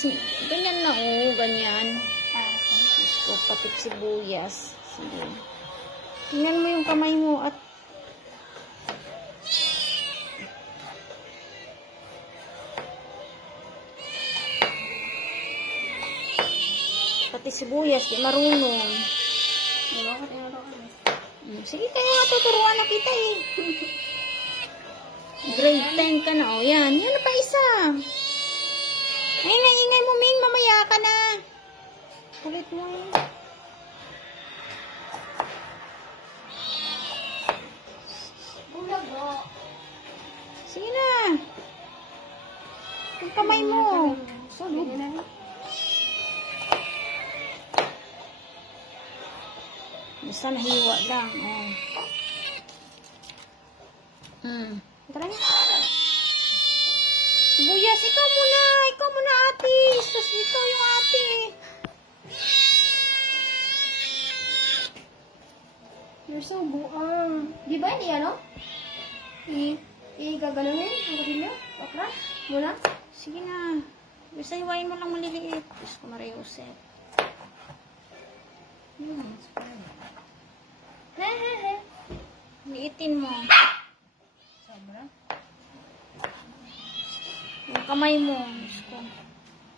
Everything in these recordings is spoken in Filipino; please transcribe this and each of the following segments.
sibuyas. Ganyan na, oh. Ganyan. Diyos ko, pati sibuyas. Sige. Tingnan mo yung kamay mo at pati sibuyas, di marunong. Sige, kaya nga tuturuan na kita eh. Grade 10 ka na, oh. Yan. Yan na pa isa. Ay, ingay mo, Ming. Mamaya ka na. Kulit mo eh. Bulago. Sige na. Yung kamay mo. Sabi na. Basta nahiwa lang. Oh. Tara na. Sibuyas, ikaw muna. Ikaw muna, ate. Sus, ikaw yung ate. You're so buang. Di ba hindi ano? I-gaganunin ang kutsilyo? Okra? Muna? Sige na. Basta hiwain mo lang maliliit. Diyos ko, Mariusep. Hehehe. Liitin mo. Sobra? Yung kamay mo. Diyos ko.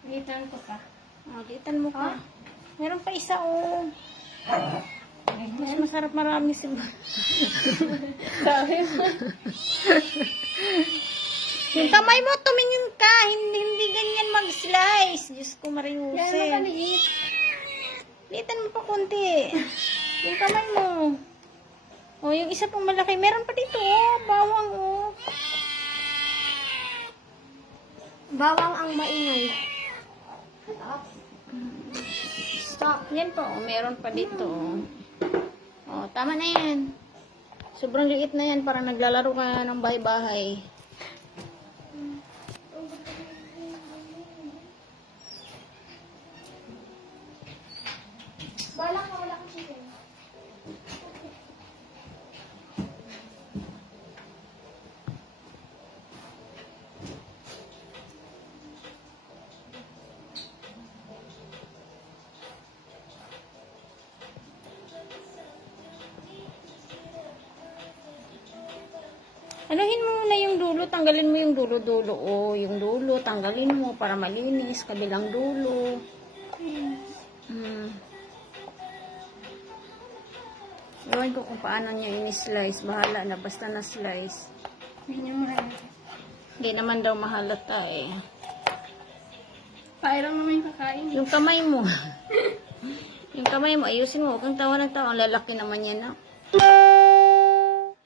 Litan ko pa. Oh, liitan mo ka. Meron pa isa, oh. Mas masarap marami sibuyas. Sabi mo. Yung kamay mo, tumingin ka. Hindi ganyan mag-slice. Diyos ko, Yan Mariusep. makaliit. Liitan mo pa konti. Yung kamay mo. O, yung isa pang malaki. Meron pa dito, oh. Bawang, oh. Bawang ang maingay. Stop. Yan po, oh. Meron pa dito, oh. Oh, tama na yan. Sobrang liit na yan. Parang naglalaro ka ng bahay-bahay. Balak ka, wala kang chicken. Anuhin mo muna yung dulo. Tanggalin mo yung dulo-dulo. Oh, yung dulo. Tanggalin mo para malinis. Kabilang dulo. Iwan ko kung paano niya ini-slice. Bahala na. Basta na-slice. Hindi mo na. Hindi naman daw mahalata eh. Parang naman yung kakain. Yung kamay mo. Yung kamay mo. Ayusin mo. Huwag kang tawa ng tawa. Ang lalaki naman yan, no?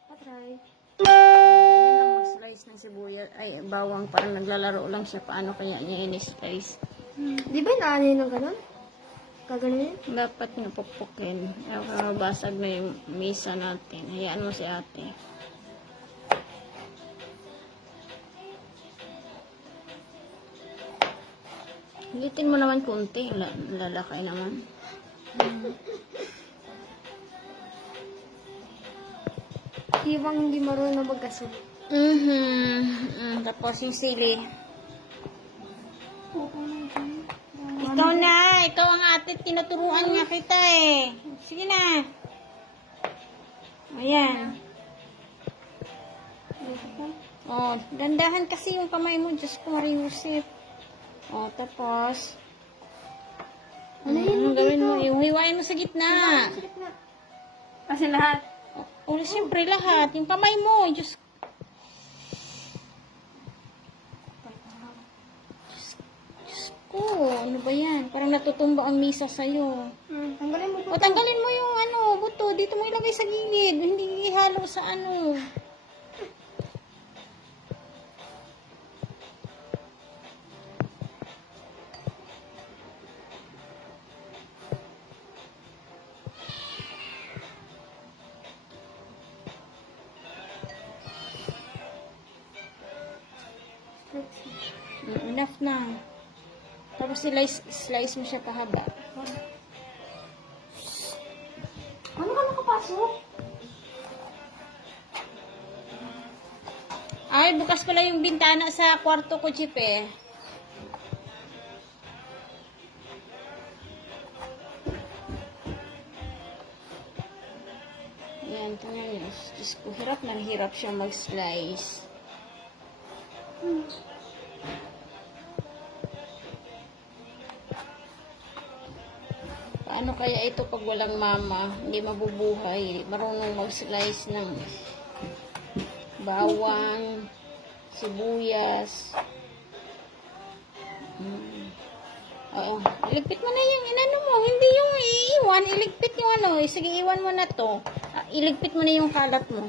Patry. Ganyan lang mag-slice ng sibuyas. Ay, bawang. Parang naglalaro lang siya. Paano kaya niya ini-slice? Di ba inaano yun ng ganun? Gaganunin? Dapat nga pupukin. Basag na yung misa natin. Hayaan mo si ate. Ulitin mo naman kunti. Lalakay naman. Ibang hindi marunong magkasod. Tapos yung sili. Ikaw na. Ikaw ang ate. Tinuturuan nga kita eh. Sige na. Ayan. Oh, dandahan kasi yung kamay mo. Diyos ko, Mariusip. Oh, tapos. Ano yun Gawin mo. Yung hiwain mo sa gitna. Kasi lahat. Oh, siyempre lahat. Yung kamay mo. Diyos ko. Ano ba yan? Parang natutumba ang misa sa'yo. Tanggalin mo O, tanggalin mo yung ano, buto. Dito mo ilagay sa gilid. Hindi ihalo sa ano. Enough na. Tapos slice mo siya pahaba. Ano ka nakapasok? Ay, bukas pala yung bintana sa kwarto ko, Chip eh. Ayan, tingnan nyo. Diyos ko, hirap na hirap siya mag-slice. Paano kaya ito pag walang mama? Hindi mabubuhay. Marunong mag-slice ng bawang, sibuyas. Oo. Iligpit mo na yung inano mo. Hindi yung iiwan. Iligpit yung ano. Sige, iwan mo na to. Iligpit mo na yung kalat mo.